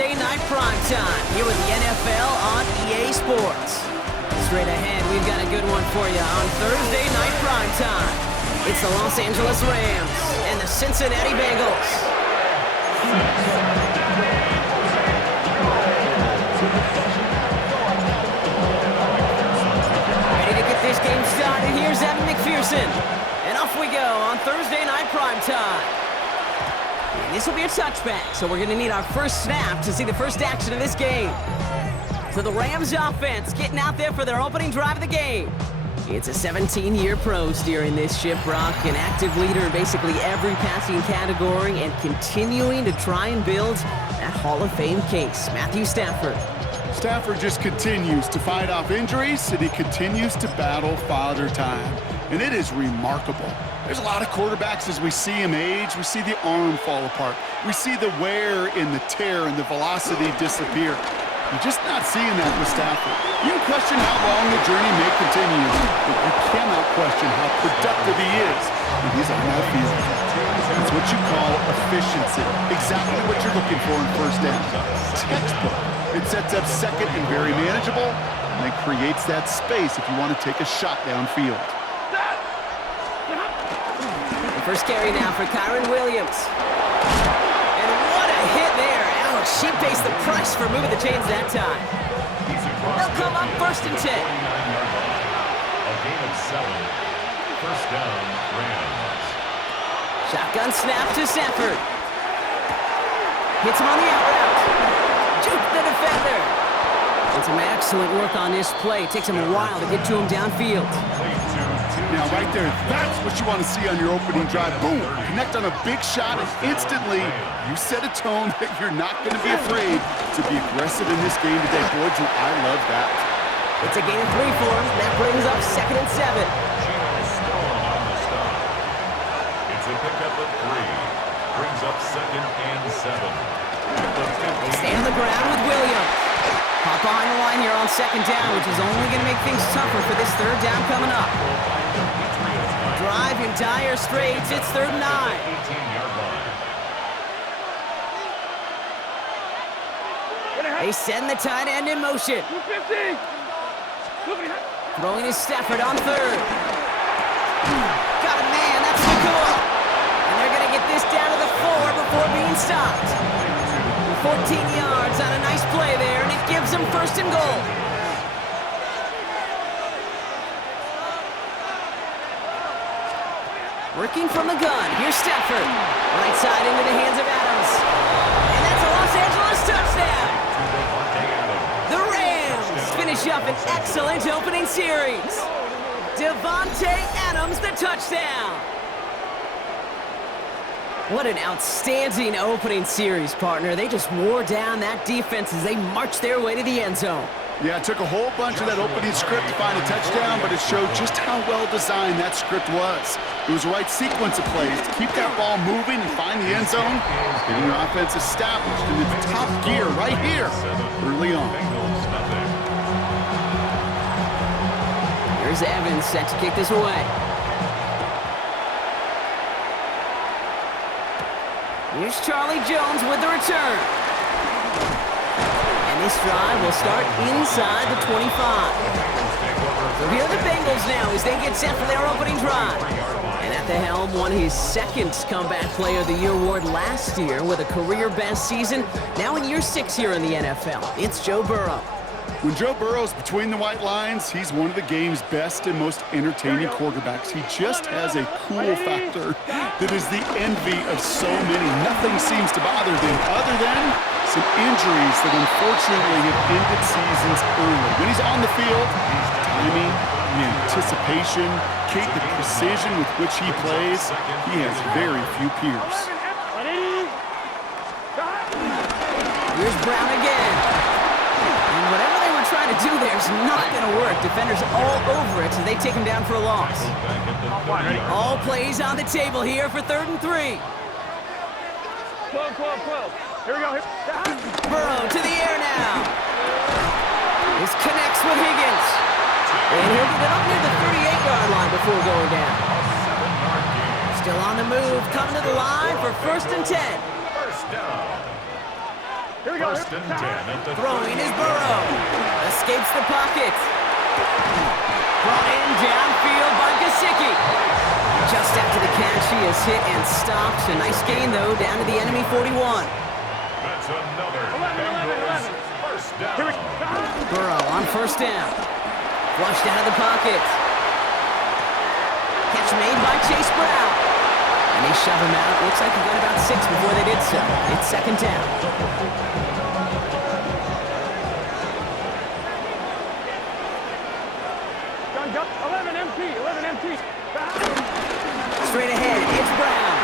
Thursday night primetime here with the NFL on EA Sports. Straight ahead, we've got a good one for you on Thursday night primetime. It's the Los Angeles Rams and the Cincinnati Bengals. Ready to get this game started. Here's Evan McPherson. And off we go on Thursday night primetime. And this will be a touchback, so we're going to need our first snap to see the first action of this game. So the Rams offense getting out there for their opening drive of the game. It's a 17-year pro steering this ship, Brock, an active leader in basically every passing category and continuing to try and build that Hall of Fame case. Matthew Stafford. Stafford just continues to fight off injuries, and he continues to battle father time. And it is remarkable. There's a lot of quarterbacks as we see him age. We see the arm fall apart. We see the wear in the tear and the velocity disappear. You're just not seeing that with Stafford. You can question how long the journey may continue, but you cannot question how productive he is when he's on that field. That's what you call efficiency. Exactly what you're looking for in first down. Textbook. It sets up second and very manageable, and it creates that space if you want to take a shot downfield. The first carry now for Kyron Williams. And what a hit there. Ouch, she faced the press for moving the chains that time. They'll come up first and 10. A gain of 7. First down, Rams. Shotgun snap to Stafford. Hits him on the out route. Juke the defender. And some excellent work on this play. It takes him a while to get to him downfield. Now, right there, that's what you want to see on your opening drive. Boom! Connect on a big shot, and instantly you set a tone that you're not going to be afraid to be aggressive in this game today. Boy, do I love that. It's a gain of 3 for him. That brings up second and 7. It's a pickup of 3. Brings up second and 7. They stay on the ground with Williams. Hop behind the line here on second down, which is only going to make things tougher for this third down coming up. Drive in dire straits. It's 3rd and 9. 18-yard line. They send the tight end in motion. Throwing is Stafford on 3rd. Got a man. That's Nakua. And they're going to get this down to the 4 before being stopped. 14 yards on a nice play there, and it gives them 1st and goal. Working from the gun. Here's Stafford. Right side into the hands of Adams. And that's a Los Angeles touchdown. The Rams finish up an excellent opening series. Devontae Adams, the touchdown. What an outstanding opening series, partner. They just wore down that defense as they marched their way to the end zone. Yeah, it took a whole bunch of that opening script to find a touchdown, but it showed just how well designed that script was. It was the right sequence of plays to keep that ball moving and find the end zone, getting your offense established in its top gear right here early on. Here's Evans set to kick this away. Here's Charlie Jones with the return. And this drive will start inside the 25. So here are the Bengals now as they get set for their opening drive. And at the helm, won his 2nd Comeback Player of the Year award last year with a career-best season. Now in year 6 here in the NFL, it's Joe Burrow. When Joe Burrow's between the white lines, he's one of the game's best and most entertaining quarterbacks. He just has a cool factor that is the envy of so many. Nothing seems to bother them other than some injuries that unfortunately have ended seasons early. When he's on the field, timing, the anticipation, the precision with which he plays, he has very few peers. Here's Brown again. And whatever they were trying to do there is not going to work. Defenders all over it, so they take him down for a loss. All plays on the table here for 3rd and 3. 12. Here we go. Burrow to the air now. This connects with Higgins. And he'll get it up near the 38-yard line before going down. Still on the move, coming to the line for 1st and 10. First down. First and 10 at the Throwing is Burrow. Escapes the pocket. Brought in downfield by Gesicki. Just after the catch, he is hit and stopped. A nice gain, though, down to the enemy 41. That's another Bengals first down. Burrow on first down. Flushed out of the pocket. Catch made by Chase Brown. And they shove him out. Looks like he got about 6 before they did so. It's second down. Straight ahead, it's Brown.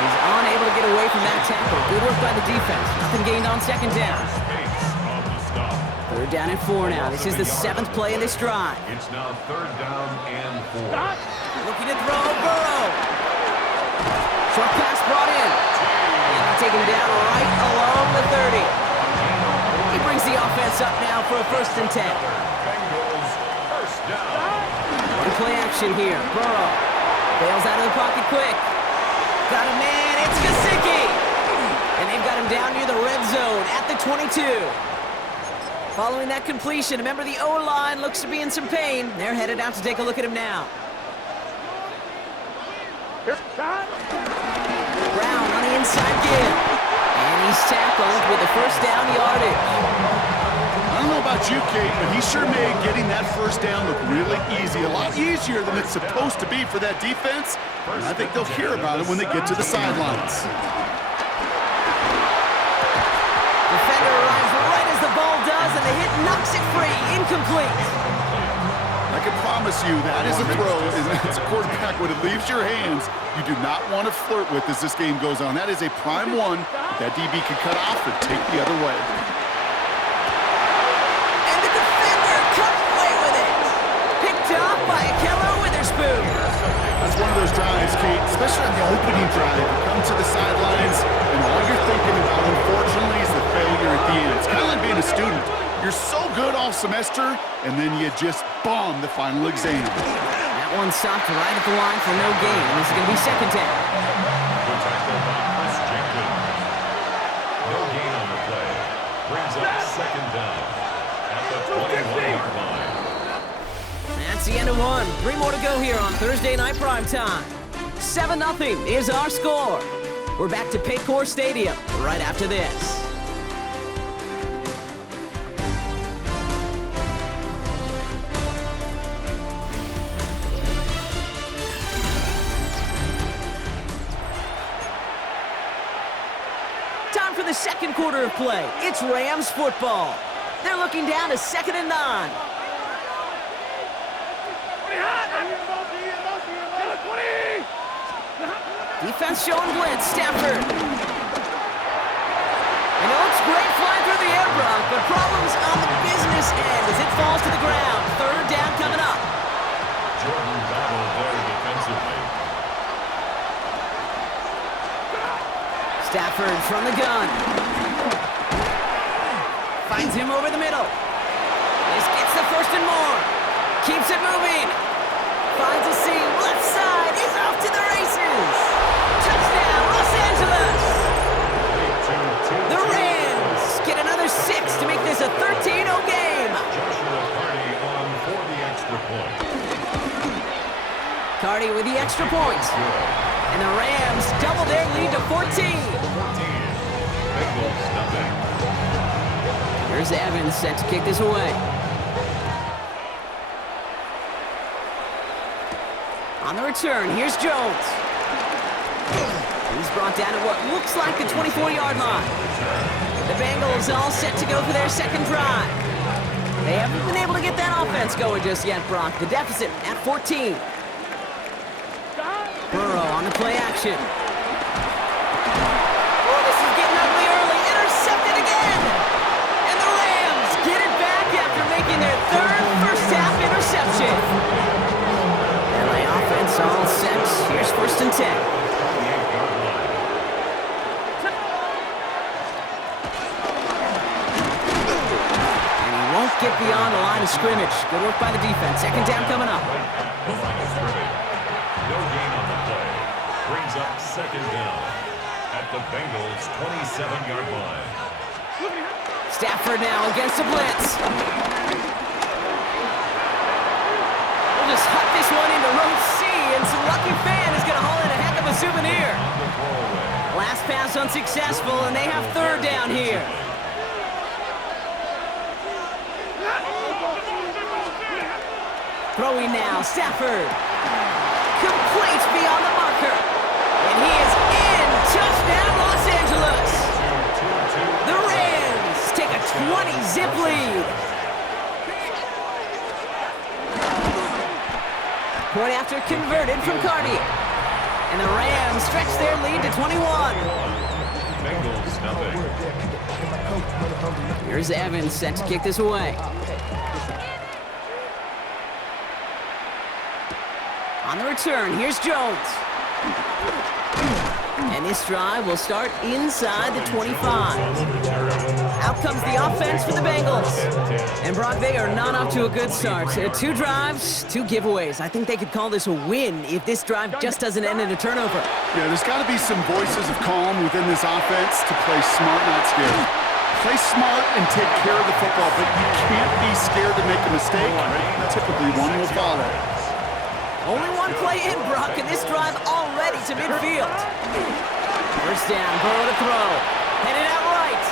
He's unable to get away from that tackle. Good work by the defense. Nothing gained on second down. Third down and 4 now. This is the 7th play in this drive. It's now third down and 4. Looking to throw, Burrow. Short pass brought in. And taken down right along the 30. He brings the offense up now for a first and 10. Bengals first down. One play action here. Burrow bails out of the pocket quick. Got a man. It's Gesicki. And they've got him down near the red zone at the 22. Following that completion, remember the O-line looks to be in some pain. They're headed out to take a look at him now. Brown on the inside give. And he's tackled with the first down yardage. I don't know about you, Kate, but he sure made getting that first down look really easy. A lot easier than it's supposed to be for that defense. And I think they'll hear about it when they get to the sidelines. Defender arrives right as the ball does, and the hit knocks it free. Incomplete. I can promise you that is a throw. As a quarterback, when it leaves your hands, you do not want to flirt with as this game goes on. That is a prime one that DB can cut off or take the other way. That's one of those drives, Kate, especially on the opening drive. You come to the sidelines, and all you're thinking about, unfortunately, is the failure at the end. It's kind of like being a student. You're so good all semester, and then you just bomb the final exam. That one stopped right at the line for no gain. This is going to be second down. Good tackle by Chris Jenkins. No gain on the play. Brings up second down at the 21-yard line. That's the end of one. 3 more to go here on Thursday Night Primetime. 7-0 is our score. We're back to Paycor Stadium right after this. Time for the second quarter of play. It's Rams football. They're looking down to 2nd and 9. Defense showing blitz. Stafford. And it looks great flying through the air, Brock, but problems on the business end as it falls to the ground. Third down coming up. Jordan battle there defensively. Stafford from the gun. Finds him over the middle. This gets the first and more. Keeps it moving. Finds a seam. Left side. He's off to the races. Touchdown, Los Angeles. The Rams get another 6 to make this a 13-0 game. Joshua Carney on for the extra point. Carney with the extra point. And the Rams double their lead to 14. Bengals nothing. Here's Evans set to kick this away. On the return, here's Jones. He's brought down at what looks like the 24-yard line. The Bengals all set to go for their second drive. They haven't been able to get that offense going just yet, Brock. The deficit at 14. Burrow on the play action. Oh, this is getting ugly early. Intercepted again. And the Rams get it back after making their third first-half interception. LA offense all set. Here's first and 10. Get beyond the line of scrimmage. Good work by the defense. Second down coming up. The line of scrimmage. No gain on the play. Brings up second down at the Bengals' 27-yard line. Stafford now against a blitz. We'll just huck this one into row C, and some lucky fan is going to haul in a heck of a souvenir. Last pass unsuccessful, and they have third down here. Throwing now, Stafford. Complete beyond the marker. And he is in. Touchdown, Los Angeles. The Rams take a 20-zip lead. Point after converted from Cardi. And the Rams stretch their lead to 21. Bengals nothing. Here's Evans set to kick this away. On the return, here's Jones. And this drive will start inside the 25. Out comes the offense for the Bengals. And Brock, they are not off to a good start. 2 drives, 2 giveaways. I think they could call this a win if this drive just doesn't end in a turnover. Yeah, there's got to be some voices of calm within this offense to play smart, not scared. Play smart and take care of the football, but you can't be scared to make a mistake. Typically, one will follow. Only one play in, Brock, and this drive already to midfield. First down, Burrow to throw. Headed out right.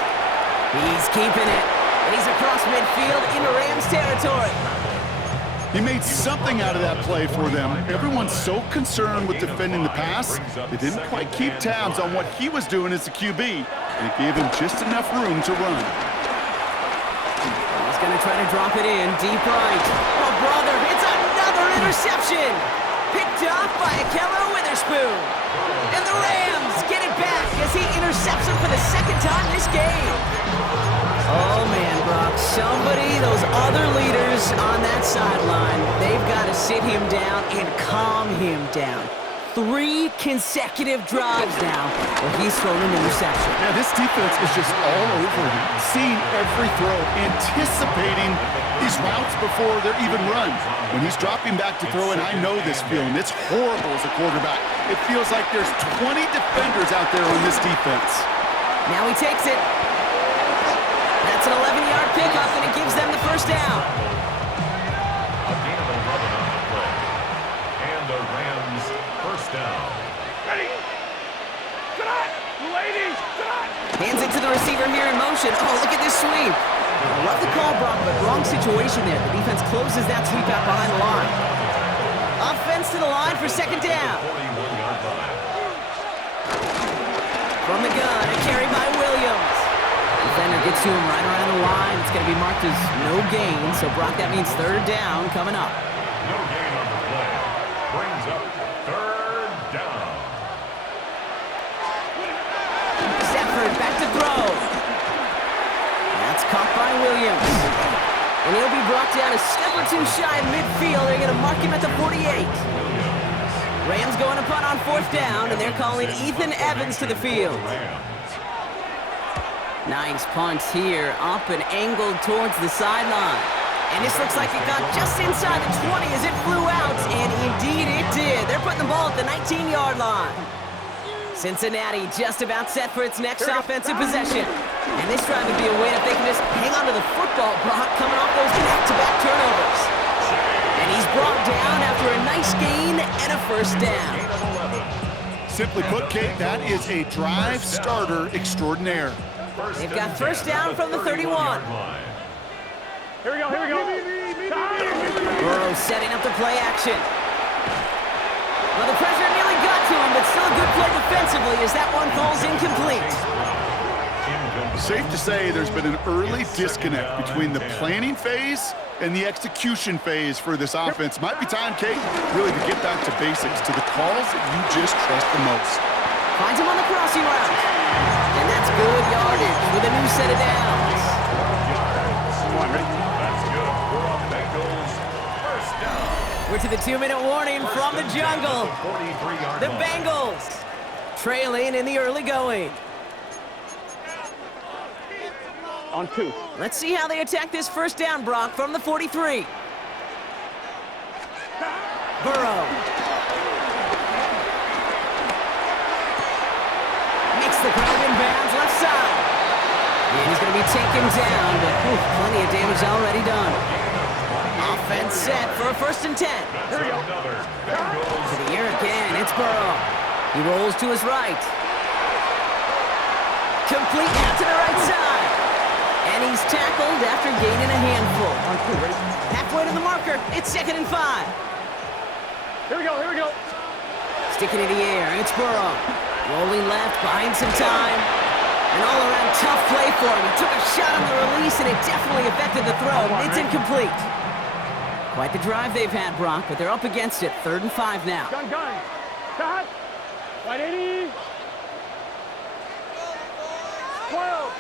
He's keeping it. And he's across midfield into Rams territory. He made something out of that play for them. Everyone's so concerned with defending the pass, they didn't quite keep tabs on what he was doing as a QB. And it gave him just enough room to run. He's going to try to drop it in deep right. Oh, brother, it's another interception. Picked off by Akello Witherspoon. And the Rams get it back as he intercepts him for the second time this game. Oh, man, Brock, those other leaders on that sideline, they've got to sit him down and calm him down. 3 consecutive drives now where he's thrown an interception. Yeah, this defense is just all over him, seeing every throw, anticipating these routes before they're even run. When he's dropping back to throw, and I know this feeling, it's horrible as a quarterback. It feels like there's 20 defenders out there on this defense. Now he takes it. That's an 11-yard pickup, and it gives them the first down. A gain of 11 on the play. And the Rams first down. Ready? Cut! Ladies, cut! Hands it to the receiver here in motion. Oh, look at this sweep. I love the call, Brock, but wrong situation there. The defense closes that sweep out behind the line. Offense to the line for second down. 41-yard line. From the gun, a carry by Williams. Defender gets to him right around the line. It's going to be marked as no gain. So, Brock, that means third down coming up. No gain on the play. Brings up third down. Stafford back to throw. That's caught by Williams. And he'll be brought down a step or 2 shy of midfield. They're going to mark him at the 48. Rams going to punt on 4th down, and they're calling Ethan Evans to the field. Nice punt here, up and angled towards the sideline. And this looks like it got just inside the 20 as it flew out, and indeed it did. They're putting the ball at the 19-yard line. Cincinnati just about set for its next offensive possession. And this drive would be a win if they can just hang on to the football, Brock, coming off those back-to-back turnovers. And he's brought down after a nice gain and a first down. Simply put, Kate, that is a drive starter extraordinaire. They've got first down from the 31. Here we go, here we go. Burrow setting up the play action. Well, the pressure nearly got to him, but still a good play defensively as that one falls incomplete. Safe to say there's been an early disconnect between the planning phase and the execution phase for this offense. Might be time, Kate, really to get back to basics, to the calls that you just trust the most. Finds him on the crossing route. And that's good yardage with a new set of downs. That's good for a Bengals first down. We're to the 2-minute warning from the jungle. 43-yard The line. Bengals trailing in the early going. On 2. Let's see how they attack this first down, Brock, from the 43. Burrow. Makes the crowd in bounds left side. And he's going to be taken down, but plenty of damage already done. Offense set for a 1st and 10. That's another. That To goes. the air again, it's Burrow. He rolls to his right. Complete out to the right side. And he's tackled after gaining a handful. On 2, ready? Halfway to the marker, it's 2nd and 5. Here we go, here we go. Sticking in the air, it's Burrow. Rolling left, buying some time. An all-around tough play for him. He took a shot on the release, and it definitely affected the throw. It's incomplete. Quite the drive they've had, Brock, but they're up against it. 3rd and 5 now. Gun. Cut. 180. 12.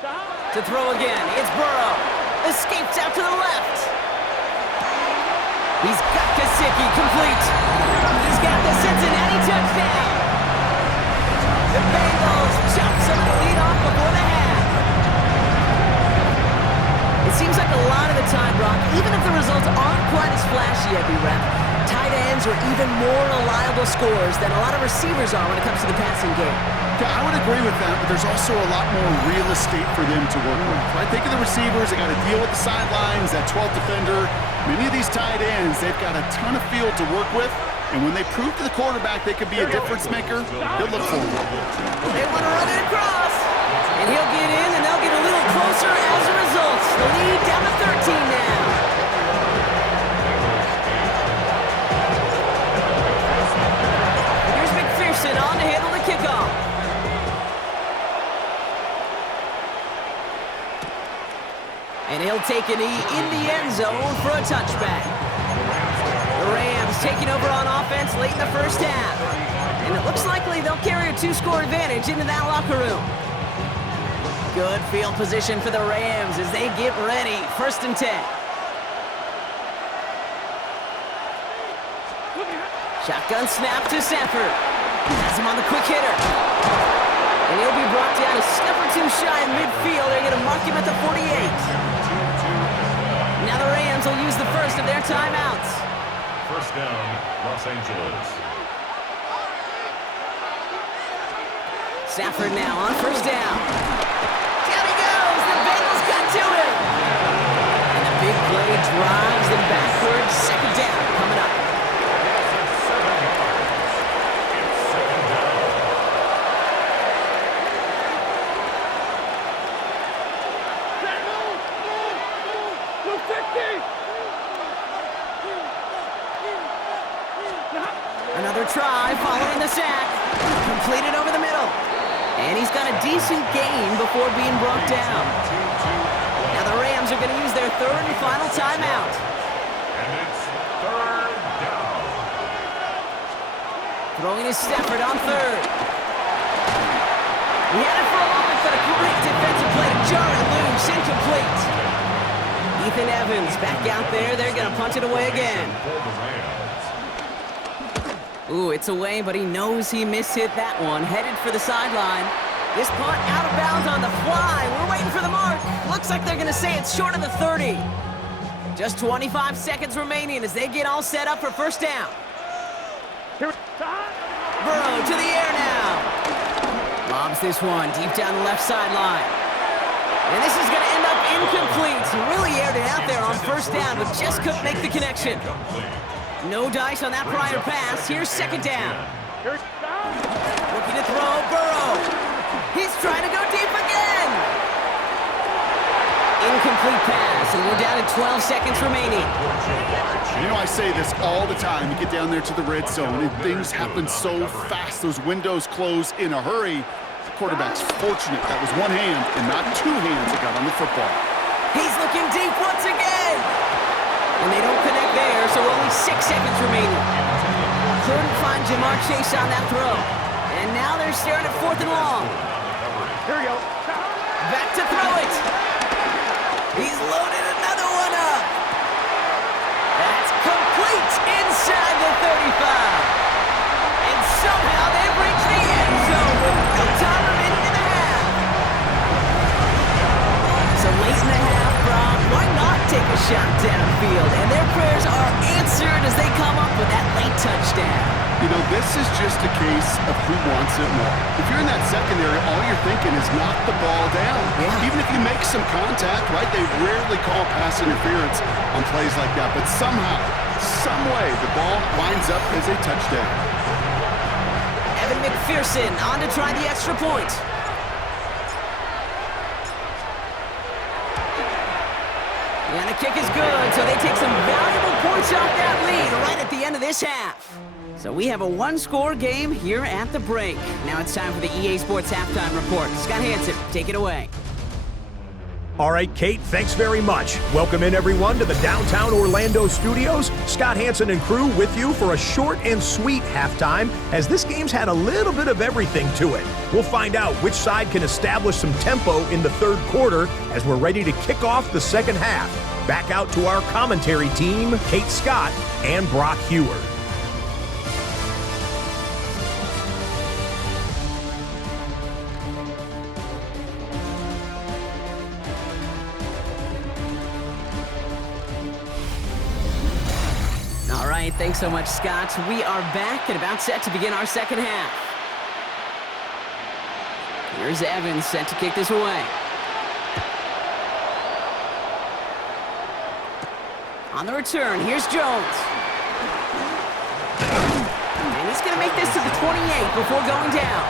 Stop. To throw again, it's Burrow. Escapes out to the left. He's got Gesicki, complete. He's got the Cincinnati touchdown. The Bengals jump some of the lead off before the half. It seems like a lot of the time, Brock, even if the results aren't quite as flashy every rep, tight ends are even more reliable scorers than a lot of receivers are when it comes to the passing game. Yeah, I would agree with that, but there's also a lot more real estate for them to work with. Right? Think of the receivers. They got to deal with the sidelines, that 12th defender. Many of these tight ends, they've got a ton of field to work with, and when they prove to the quarterback they could be a difference maker, they'll look for them. They want to run it across, and he'll get in, and they'll get a little closer as a result. The lead down to 13 now. Here's McPherson on to handle the kickoff. And he'll take a knee in the end zone for a touchback. The Rams taking over on offense late in the first half. And it looks likely they'll carry a 2-score advantage into that locker room. Good field position for the Rams as they get ready. 1st and 10. Shotgun snap to Sanford. Has him on the quick hitter. And he'll be brought down a step or two shy in midfield. They're going to mark him at the 48. Now the Rams will use the first of their timeouts. 1st down, Los Angeles. Stafford now on 1st down. Down he goes. The Bengals got to him. And the big play drives them backwards. 2nd down coming up. Another try following the sack. Completed over the middle. And he's got a decent gain before being brought down. Now the Rams are going to use their 3rd and final timeout. And it's 3rd down. Throwing his Stafford on 3rd. He had it for a moment, but a great defensive play to jar it loose. Incomplete. Ethan Evans back out there. They're going to punch it away again. For the Rams. Ooh, it's away, but he knows he mishit that one. Headed for the sideline. This punt out of bounds on the fly. We're waiting for the mark. Looks like they're going to say it's short of the 30. Just 25 seconds remaining as they get all set up for 1st down. Burrow to the air now. Lobs this one deep down the left sideline. And this is going to end up incomplete. He really aired it out there on 1st down, but just couldn't make the connection. No dice on that prior pass. Here's 2nd down. Looking to throw, Burrow. He's trying to go deep again. Incomplete pass, and we're down to 12 seconds remaining. You know, I say this all the time. You get down there to the red zone, and things happen so fast. Those windows close in a hurry. The quarterback's fortunate that was one hand and not 2 hands that got on the football. He's looking deep once again. And they don't connect there, so only 6 seconds remaining. Couldn't find Jamar Chase on that throw. And now they're staring at 4th and long. Here we go. Back to throw it. He's loaded another one up. That's complete inside the 35. And somehow they've reached the end zone with no time remaining in the half. So late in the half, Brock, why not take a shot downfield? And their prayers are answered as they come up with that late touchdown. You know, this is just a case of who wants it more. If you're in that secondary, all you're thinking is knock the ball down. Yeah. Even if you make some contact, right, they rarely call pass interference on plays like that. But somehow, some way, the ball winds up as a touchdown. Evan McPherson on to try the extra point. And the kick is good, so they take some valuable points off that lead right at the end of this half. So we have a one-score game here at the break. Now it's time for the EA Sports Halftime Report. Scott Hansen, take it away. All right, Kate, thanks very much. Welcome in, everyone, to the downtown Orlando studios. Scott Hansen and crew with you for a short and sweet halftime, as this game's had a little bit of everything to it. We'll find out which side can establish some tempo in the third quarter as we're ready to kick off the second half. Back out to our commentary team, Kate Scott and Brock Heward. All right, thanks so much, Scott. We are back and about set to begin our second half. Here's Evans set to kick this away. On the return, here's Jones. And he's going to make this to the 28 before going down.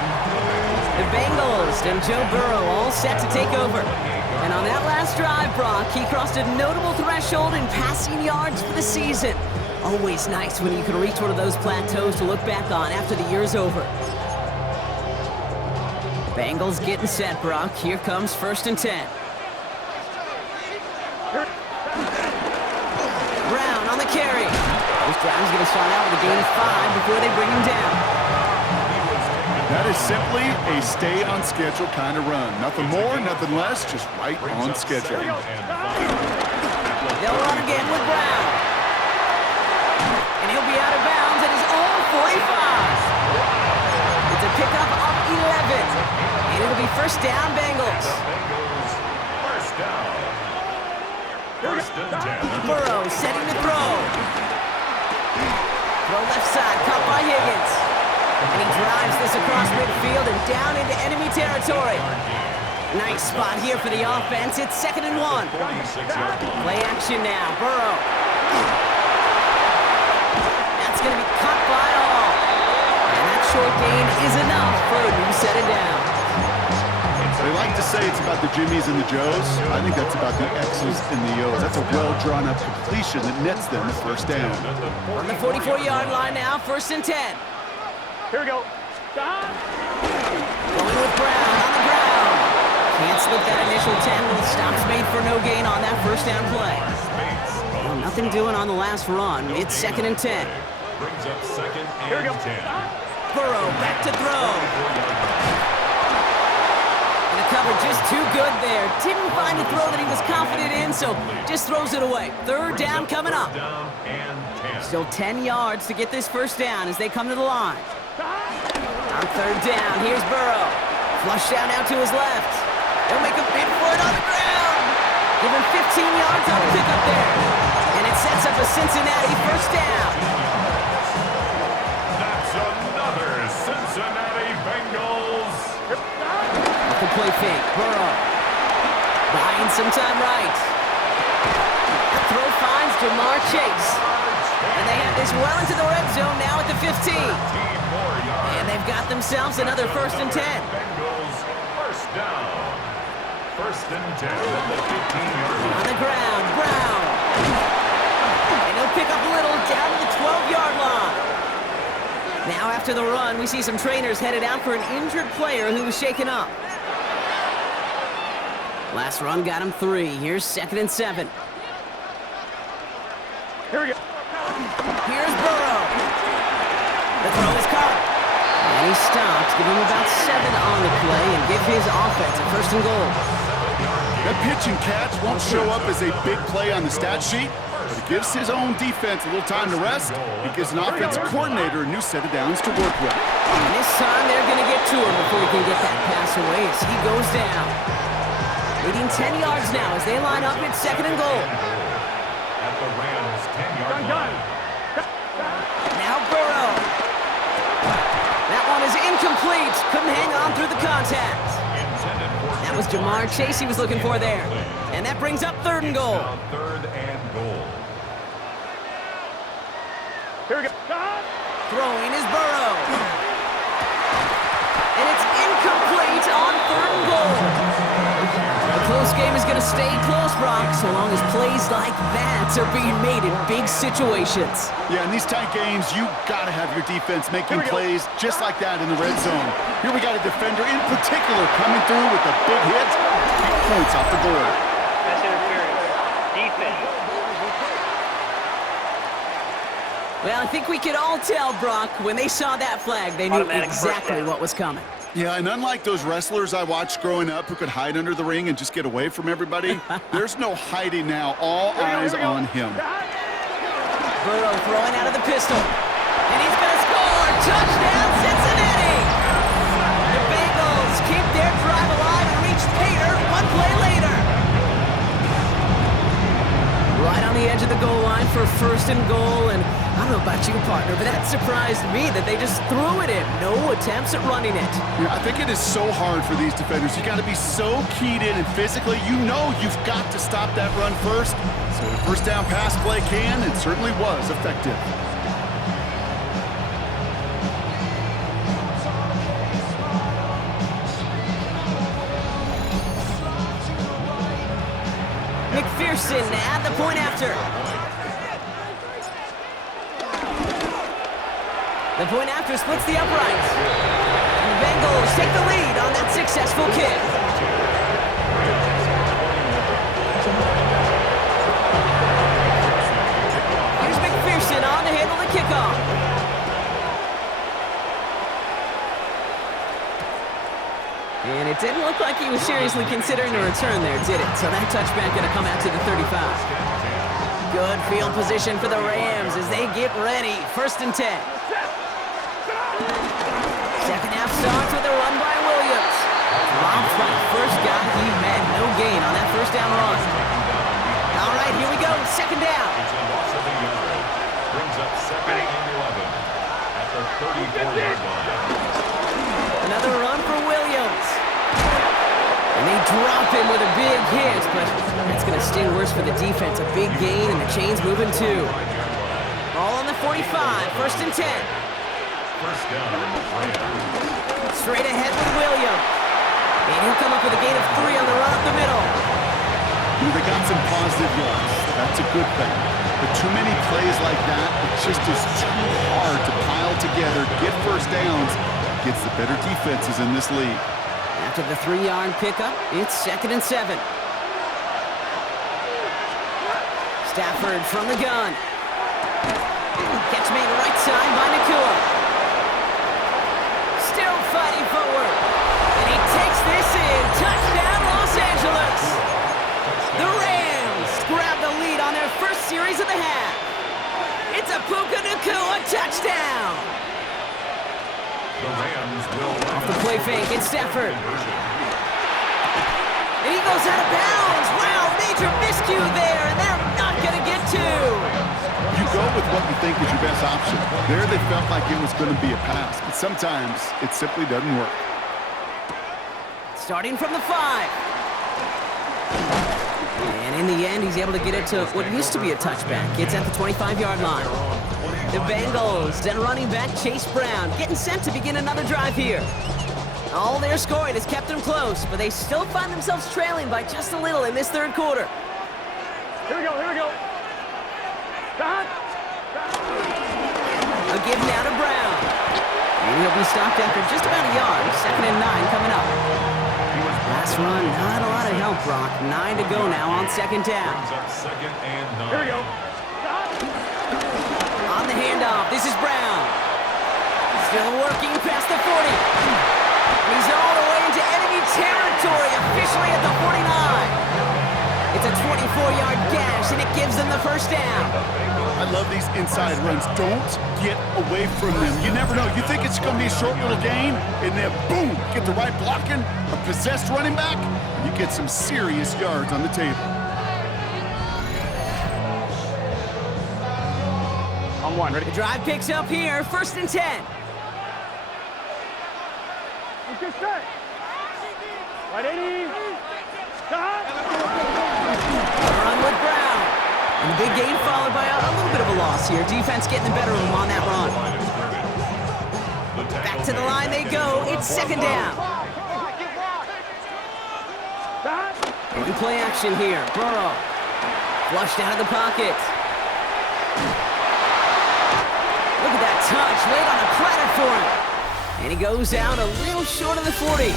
The Bengals and Joe Burrow all set to take over. And on that last drive, Brock, he crossed a notable threshold in passing yards for the season. Always nice when you can reach one of those plateaus to look back on after the year's over. Bengals getting set, Brock. Here comes 1st and 10. Brown on the carry. This drive's going to start out with a gain of 5 before they bring him down. That is simply a stay-on-schedule kind of run. Nothing more, nothing less, just right on schedule. They'll run again with Brown. And he'll be out of bounds at his own 45. It's a pickup of 11. And it'll be 1st down, Bengals. First down. 1st and 10. Burrow setting to throw. Throw left side, caught by Higgins. And he drives this across midfield and down into enemy territory. Nice spot here for the offense. It's 2nd and 1. Play action now. Burrow. That's going to be caught by all. And that short gain is enough for a new set of downs. They like to say it's about the Jimmies and the Joes. I think that's about the X's and the O's. That's a well-drawn-up completion that nets them the 1st down. On the 44-yard line now, 1st and 10. Here we go. Stop. Going with Brown on the ground. Can't slip that initial 10 with stops made for no gain on that 1st down play. Well, nothing doing on the last run. It's 2nd and 10. Brings up 2nd and 10. Burrow back to throw. And the cover just too good there. Didn't find a throw that he was confident in, so just throws it away. 3rd down coming up. Down and 10. Still 10 yards to get this 1st down as they come to the line. On 3rd down, here's Burrow. Flush down out to his left. They'll make a bid for it on the ground. Give him 15 yards on the pickup there. And it sets up a Cincinnati 1st down. That's another Cincinnati Bengals. Off the play fake, Burrow. Buying some time right. The throw finds Jamar Chase. And they have this well into the red zone now at the 15. And they've got themselves another 1st and 10. Bengals 1st down. 1st and 10 at the 15-yard line. On the ground, Brown. And he'll pick up a little down to the 12-yard line. Now after the run, we see some trainers headed out for an injured player who was shaken up. Last run got him 3. Here's 2nd and 7. Here we go. Here's Burrow. The throw is caught. And he stops, give him about 7 on the play, and give his offense a 1st and goal. That pitch and catch won't show up as a big play on the stat sheet, but it gives his own defense a little time to rest. It gives an offensive coordinator a new set of downs to work with. And this time they're going to get to him before he can get that pass away as he goes down. Leading 10 yards now as they line up at 2nd and goal. At the Rams' 10-yard line. Now Burrow. incomplete. Couldn't hang on through the contact. That was Jamar Chase he was looking for there. And that brings up 3rd and goal. Third and goal. Here we go. Throwing is Burrow. And it's incomplete on 3rd and goal. The close game is going to stay close, Brock, so long as plays like that are being made in big situations. Yeah, in these tight games, you got to have your defense making plays just like that in the red zone. Here we got a defender in particular coming through with a big hit. 8 points off the board. That's interference. Defense. Well, I think we could all tell, Brock, when they saw that flag, they knew exactly what was coming. Yeah, and unlike those wrestlers I watched growing up who could hide under the ring and just get away from everybody, there's no hiding now. All eyes on him. Burrow throwing out of the pistol. And he's going to score! Touchdown, Cincinnati! The Bengals keep their drive alive and reach Pater 1 play later. Right on the edge of the goal line for 1st and goal, and I don't know about you, partner, but that surprised me that they just threw it in. No attempts at running it. Yeah, I think it is so hard for these defenders. You got to be so keyed in and physically, you know you've got to stop that run first. So the 1st down pass play can and certainly was effective. McPherson at the point after. The point after splits the uprights. And the Bengals take the lead on that successful kick. Here's McPherson on to handle the kickoff. And it didn't look like he was seriously considering a return there, did it? So that touchback going to come out to the 35. Good field position for the Rams as they get ready. 1st and 10. Second half starts with a run by Williams. Dropped by the first guy he met. No gain on that 1st down run. All right, here we go. 2nd down. It's a loss of a yard. Brings up 2nd and 11 at the 34-yard line. Another run for Williams. And they drop him with a big hit, but that's going to sting worse for the defense. A big gain, and the chain's moving too. Ball on the 45, 1st and 10. 1st down, Rams. Straight ahead with Williams. And he'll come up with a gain of 3 on the run up the middle. They got some positive yards. That's a good thing. But too many plays like that, it just is too hard to pile together, get 1st downs, against the better defenses in this league. After the 3-yard pickup, it's 2nd and 7. Stafford from the gun. Catch made right side by Nakua. Still fighting forward. And he takes this in. Touchdown, Los Angeles. The Rams grab the lead on their 1st series of the half. It's a Puka Nakua touchdown. The Rams will Off the play fake, it's Stafford. And he goes out of bounds. Wow, major miscue there, and they're not going to get 2. You go with what you think is your best option. There they felt like it was going to be a pass, but sometimes it simply doesn't work. Starting from the 5. And in the end, he's able to get it to what used to be a touchback. It's at the 25-yard line. The Bengals and running back Chase Brown getting sent to begin another drive here. All their scoring has kept them close, but they still find themselves trailing by just a little in this 3rd quarter. Here we go, here we go. Don. A give now to Brown. And he'll be stopped after just about a yard. 2nd and 9 coming up. Last run, not a lot of help, Brock. 9 to go now on 2nd down. brings up 2nd and 9. Here we go. On the handoff, this is Brown. Still working past the 40. He's all the way into enemy territory, officially at the 49. It's a 24-yard gash, and it gives them the 1st down. I love these inside runs. Don't get away from them. You never know. You think it's going to be a short little gain, and then boom, get the right blocking, a possessed running back, and you get some serious yards on the table. On 1, ready? The drive picks up here, 1st and 10. Get set. Right, 80. Stop. Run with Brown. And the big gain followed by a little bit of a loss here. Defense getting the better of them on that run. Back to the line they go. It's second down. Good play action here. Burrow. Flushed out of the pocket. Look at that touch. Laid on a platter for him. And he goes out a little short of the 40.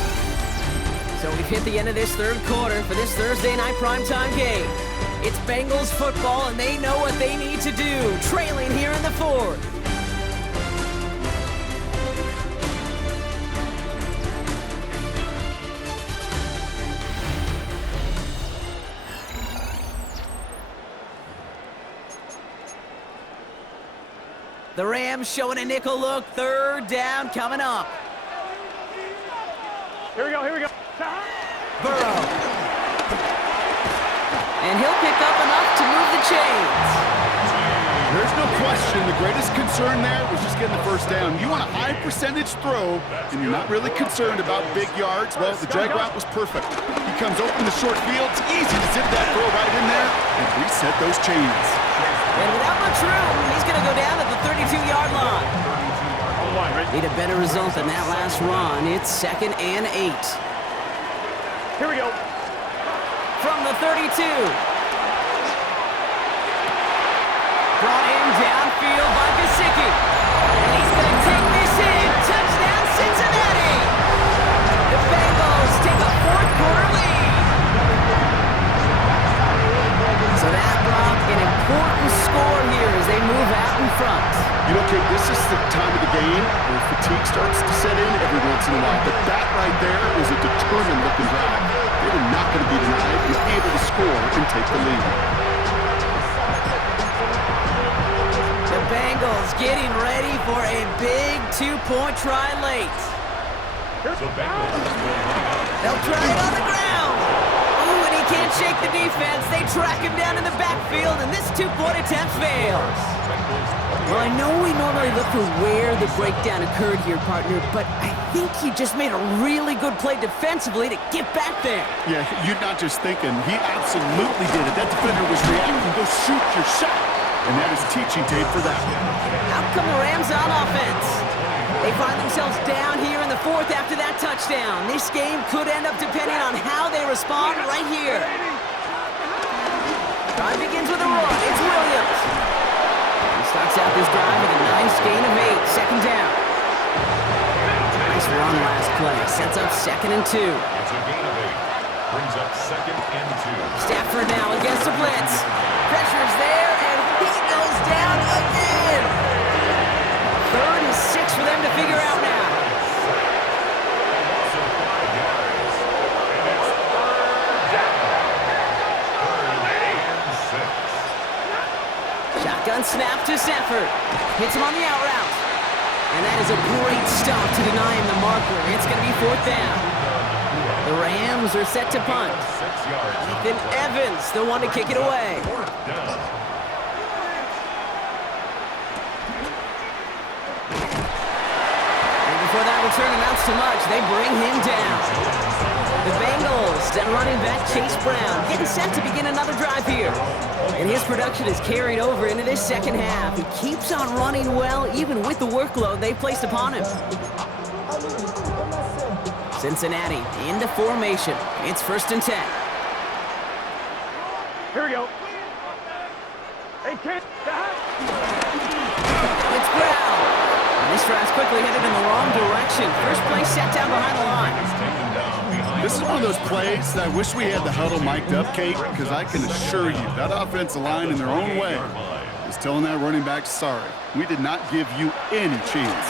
So we've hit the end of this third quarter for this Thursday night primetime game. It's Bengals football, and they know what they need to do. Trailing here in the fourth. The Rams showing a nickel look. Third down coming up. Here we go, here we go. Burrow. And he'll pick up enough to move the chains. There's no question the greatest concern there was just getting the first down. You want a high percentage throw, and you're not really concerned about big yards. Well, the drag route was perfect. He comes open the short field. It's easy to zip that throw right in there and reset those chains. And without much room, he's going to go down at the 32-yard line. Need a better result than that last run. It's 2nd and 8. Here we go. From the 32. Brought in downfield by Gesicki. And he's going to take this in. Touchdown, Cincinnati. The Bengals take a fourth-quarter lead. So that brought an important score here as they move out in front. You know, Kate, this is the time of the game where fatigue starts to set in every once in a while. But that right there was a determined-looking drive. They were not going to be denied and be able to score and take the lead. The Bengals getting ready for a big two-point try late. They'll try it on the ground. Ooh, and he can't shake the defense. They track him down in the backfield, and this two-point attempt fails. Well, I know we normally look for where the breakdown occurred here, partner, but I think he just made a really good play defensively to get back there. Yeah, you're not just thinking. He absolutely did it. That defender was reacting. Go shoot your shot. And that is teaching tape for that. Out come the Rams on offense. They find themselves down here in the fourth after that touchdown. This game could end up depending on how they respond right here. Drive begins with a run. It's Williams. He starts out this drive with a nice gain of 8. Second down. Nice run last play. Sets up 2nd and 2. It's a gain of 8. Brings up 2nd and 2. Stafford now against the blitz. Pressure's there, and he goes down again. 3rd and 6 for them to figure out now. Shotgun snap to Stafford. Hits him on the out route. And that is a great stop to deny him the marker. It's going to be 4th down. The Rams are set to punt. Ethan Evans, the one to kick it away. And before that return amounts to much, they bring him down. The Bengals, then running back Chase Brown, getting set to begin another drive here. And his production is carried over into this second half. He keeps on running well, even with the workload they placed upon him. Cincinnati into formation. It's 1st and 10. Here we go. Hey, kid. It's Brown. And this drive's quickly headed in the wrong direction. First play set down behind the line. This is one of those plays that I wish we had the huddle mic'd up, Kate, because I can assure you that offensive line in their own way is telling that running back, sorry, we did not give you any chance.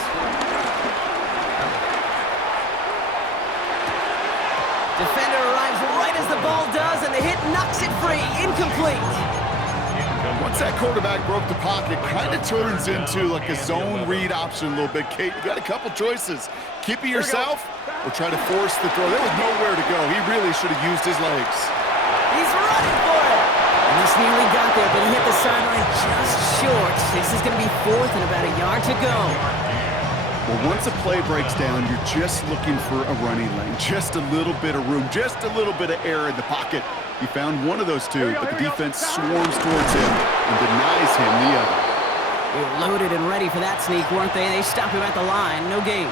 Defender arrives right as the ball does, and the hit knocks it free. Incomplete. Once that quarterback broke the pocket, kind of turns into like a zone read option a little bit, Kate. You got a couple choices. Keep it yourself or try to force the throw. There was nowhere to go. He really should have used his legs. He's running for it. And this nearly got there, but he hit the sideline just short. This is going to be 4th and about a yard to go. Well, once a play breaks down, you're just looking for a running lane, just a little bit of room, just a little bit of air in the pocket. He found one of those two, but the defense swarms towards him and denies him the other. They were loaded and ready for that sneak, weren't they? They stopped him at the line. No gain.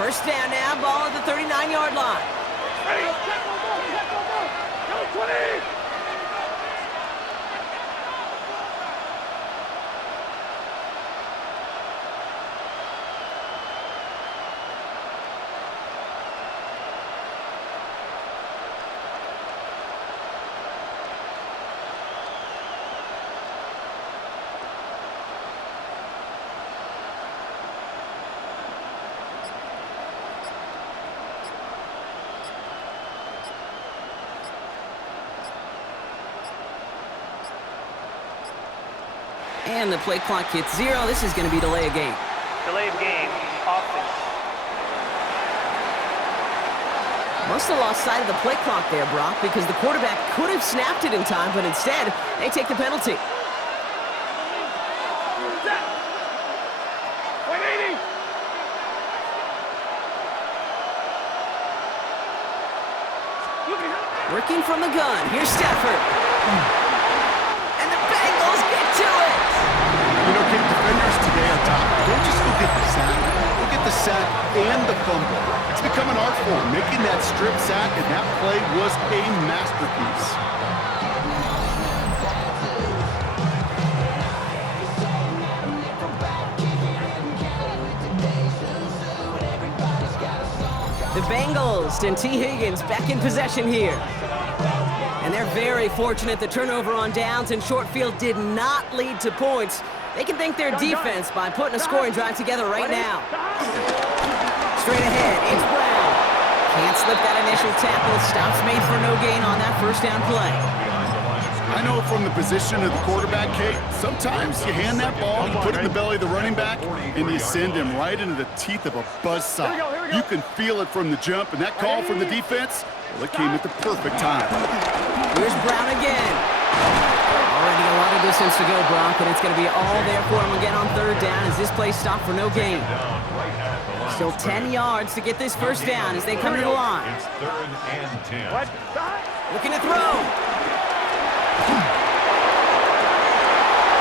First down now, ball at the 39-yard line. Ready? Go 20! And the play clock hits 0. This is going to be delay of game. Delay of game, offense. Must have lost sight of the play clock there, Brock, because the quarterback could have snapped it in time, but instead, they take the penalty. Set! 180! Working from the gun. Here's Stafford. And the Bengals get to it! You know, Kate, defenders today on top, don't just look at the sack. Look at the sack and the fumble. It's become an art form, making that strip sack, and that play was a masterpiece. The Bengals and T. Higgins back in possession here. And they're very fortunate the turnover on downs and short field did not lead to points. They can thank their defense by putting a scoring drive together right now. Straight ahead, it's Brown. Can't slip that initial tackle. Stops made for no gain on that first down play. I know from the position of the quarterback, Kate, sometimes you hand that ball, you put it in the belly of the running back, and you send him right into the teeth of a buzzsaw. You can feel it from the jump, and that call from the defense, well, it came at the perfect time. Here's Brown again. Already a lot of distance to go, Brock, and it's going to be all there for him again on third down as this play stopped for no gain. Still 10 yards to get this first down as they come to the line. It's 3rd and 10. What? Looking to throw.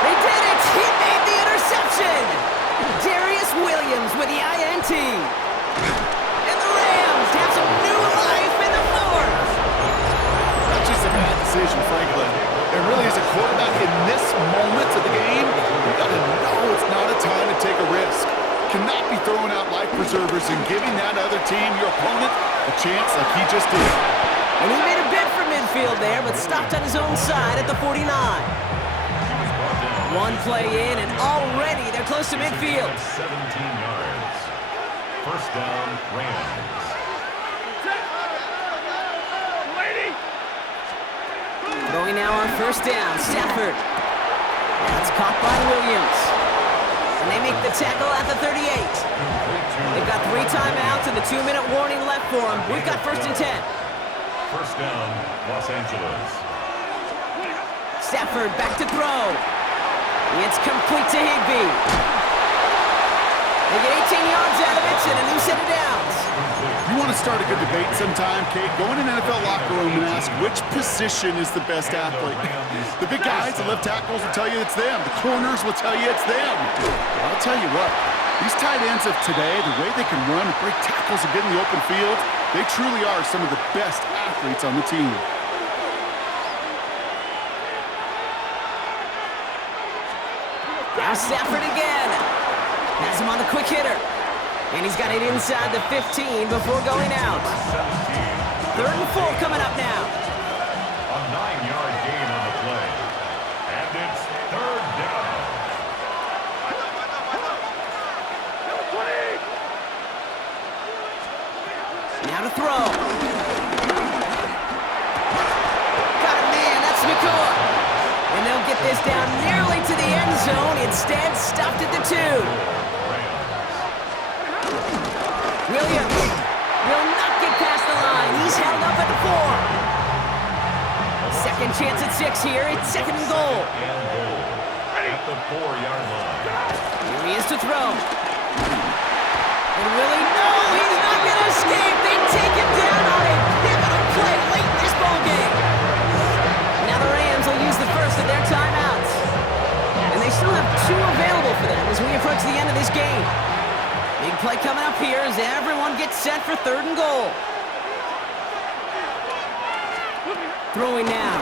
They did it! He made the interception! Darius Williams with the INT. And the Rams have some new life in the fourth. Not just a bad decision, Franklin. There really is a quarterback in this moment of the game. You got to know it's not a time to take a risk. Cannot be throwing out life preservers and giving that other team, your opponent, a chance like he just did. And he made a bid for midfield there, but stopped on his own side at the 49. One play in, and already they're close to midfield. 17 yards. First down, Rams. Going now on first down, Stafford. That's caught by Williams. And they make the tackle at the 38. They've got 3 timeouts and the 2-minute warning left for them. We've got 1st and 10. First down, Los Angeles. Stafford back to throw. It's complete to Higbee. They get 18 yards out of it and a new set of downs. You want to start a good debate sometime, Kate? Go in an NFL locker room and ask which position is the best athlete. The big guys, the left tackles will tell you it's them. The corners will tell you it's them. But I'll tell you what, these tight ends of today, the way they can run and break tackles and get in the open field, they truly are some of the best athletes on the team. Now Stafford again. Has him on the quick hitter. And he's got it inside the 15 before going out. 3rd and 4 coming up now. A 9-yard gain on the play. And it's 3rd down. Now to throw. Got a man, that's McCoy. And they'll get this down nearly to the end zone. Instead, stopped at the 2. Williams will not get past the line. He's held up at the 4. Second chance at 6 here. It's 2nd and goal. At the 4-yard line. Here he is to throw. And Willie, no, he's not going to escape. They take him down on a pivotal play late in this ball game. Now the Rams will use the first of their timeouts. And they still have 2 available for them as we approach the end of this game. Big play coming up here as everyone gets set for 3rd and goal. Throwing now.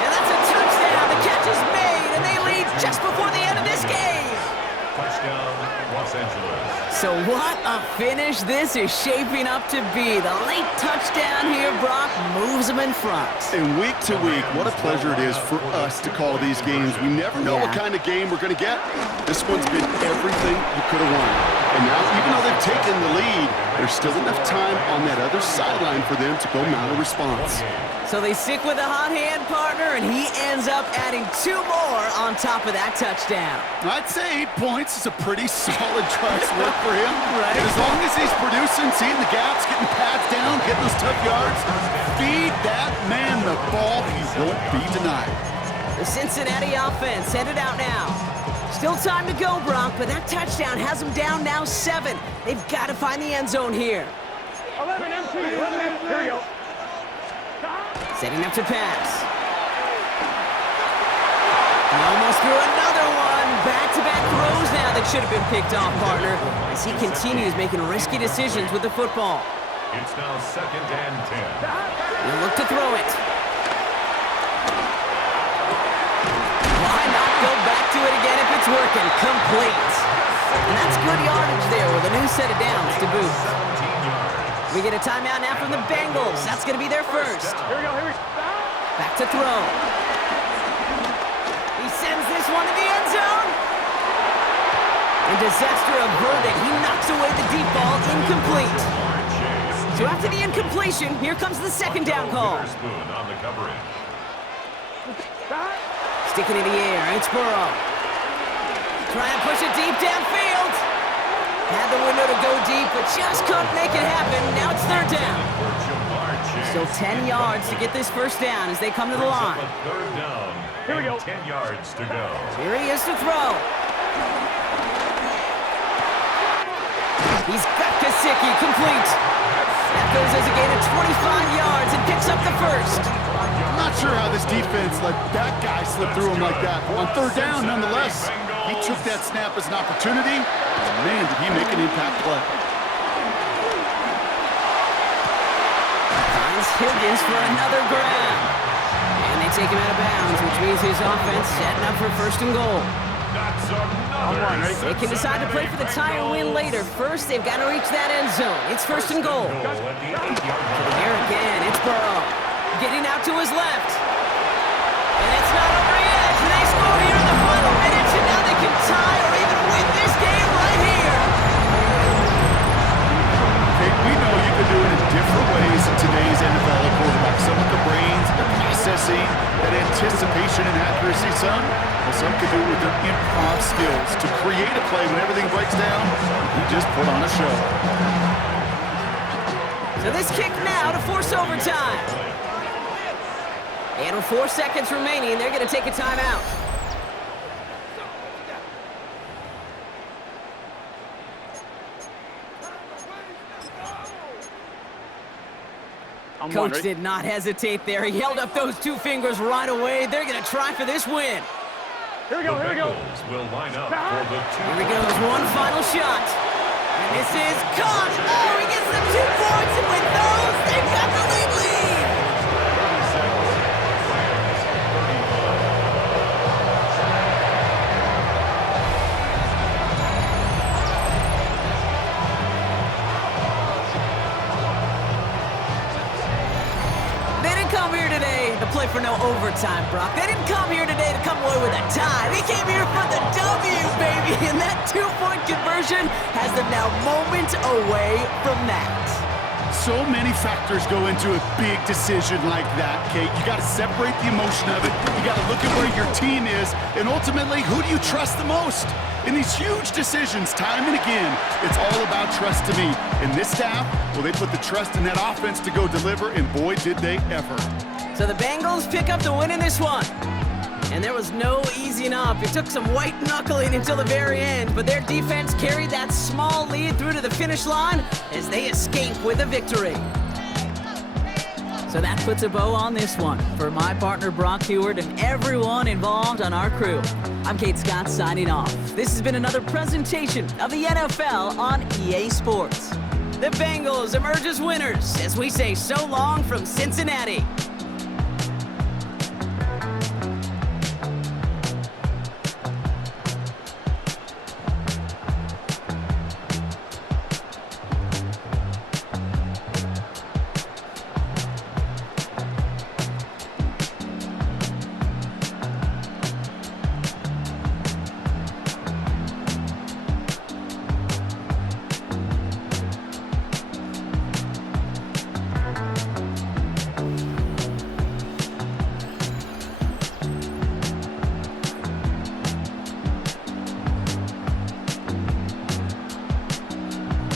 And that's a touchdown. The catch is made, and they lead just before the end of this game. Touchdown, Los Angeles. So what a finish this is shaping up to be. The late touchdown here, Brock, moves them in front. And week to week, what a pleasure it is for us to call these games. We never know what kind of game we're going to get. This one's been everything you could have won. And now, even though they've taken the lead, there's still enough time on that other sideline for them to go mount a response. So they stick with the hot hand partner, and he ends up adding 2 more on top of that touchdown. I'd say 8 points is a pretty solid drive's work for him. Right. And as long as he's producing, seeing the gaps, getting pads down, getting those tough yards, feed that man the ball. He won't be denied. The Cincinnati offense headed out now. Still time to go, Brock, but that touchdown has them down now 7. They've got to find the end zone here. 11 MT, 11 MT. Here we go. Setting up to pass. And almost threw another one. Back-to-back throws now that should have been picked off, partner, as he continues making risky decisions with the football. It's now 2nd and 10. He'll look to throw it. Why not go back to it again if it's working? Complete. And that's good yardage there with a new set of downs to boot. 17 yards. We get a timeout now from the Bengals. That's going to be their first. Here we go, here we go. Back to throw. He sends this one to the end zone. And disaster averted. He knocks away the deep ball, incomplete. So after the incompletion, here comes the 2nd down call. Witherspoon on the coverage. Sticking in the air, it's Burrow. Trying to push it deep downfield. Had the window to go deep, but just couldn't make it happen. Now it's 3rd down. Still 10 yards to get this first down as they come to the line. 3rd down. Here we go. 10 yards to go. Here he is to throw. He's got Gesicki, complete. That goes as a gain of 25 yards and picks up the first. I'm not sure how this defense let that guy slip through him like that. On 3rd down, nonetheless, he took that snap as an opportunity. And man, did he make an impact play. Finds Higgins for another grab. And they take him out of bounds, which means his offense setting up for 1st and goal. That's another. They can decide to play for the tie or win later. First, they've got to reach that end zone. It's 1st and goal. Here again, it's Burrow. Getting out to his left. And it's not over yet. They score here in the final minutes, and now they can tie or even win this game right here. Hey, we know you can do it in different ways in today's NFL quarterback. Some with the brains, the processing, that anticipation and accuracy. Some can do it with their improv skills to create a play when everything breaks down. He just put on a show. So this kick now to force overtime. And with 4 seconds remaining, they're going to take a timeout. Coach did not hesitate there. He held up those 2 fingers right away. They're going to try for this win. Here we go, here we go. Bengals will line up for the 2. Here we go, there's one final shot. And this is caught. Oh, he gets the 2 points, and with those, they've got the lead. They didn't come here today to play for no overtime, Brock. They didn't come here today to come away with a tie. They came here for the W, baby. And that 2-point conversion has them now moments away from that. So many factors go into a big decision like that, Kate. You got to separate the emotion of it. You got to look at where your team is. And ultimately, who do you trust the most? In these huge decisions, time and again, it's all about trust to me. And this staff, well, they put the trust in that offense to go deliver, and boy, did they ever. So the Bengals pick up the win in this one. And there was no easing up. It took some white knuckling until the very end, but their defense carried that small lead through to the finish line as they escape with a victory. So that puts a bow on this one. For my partner Brock Heward and everyone involved on our crew, I'm Kate Scott signing off. This has been another presentation of the NFL on EA Sports. The Bengals emerge as winners as we say so long from Cincinnati.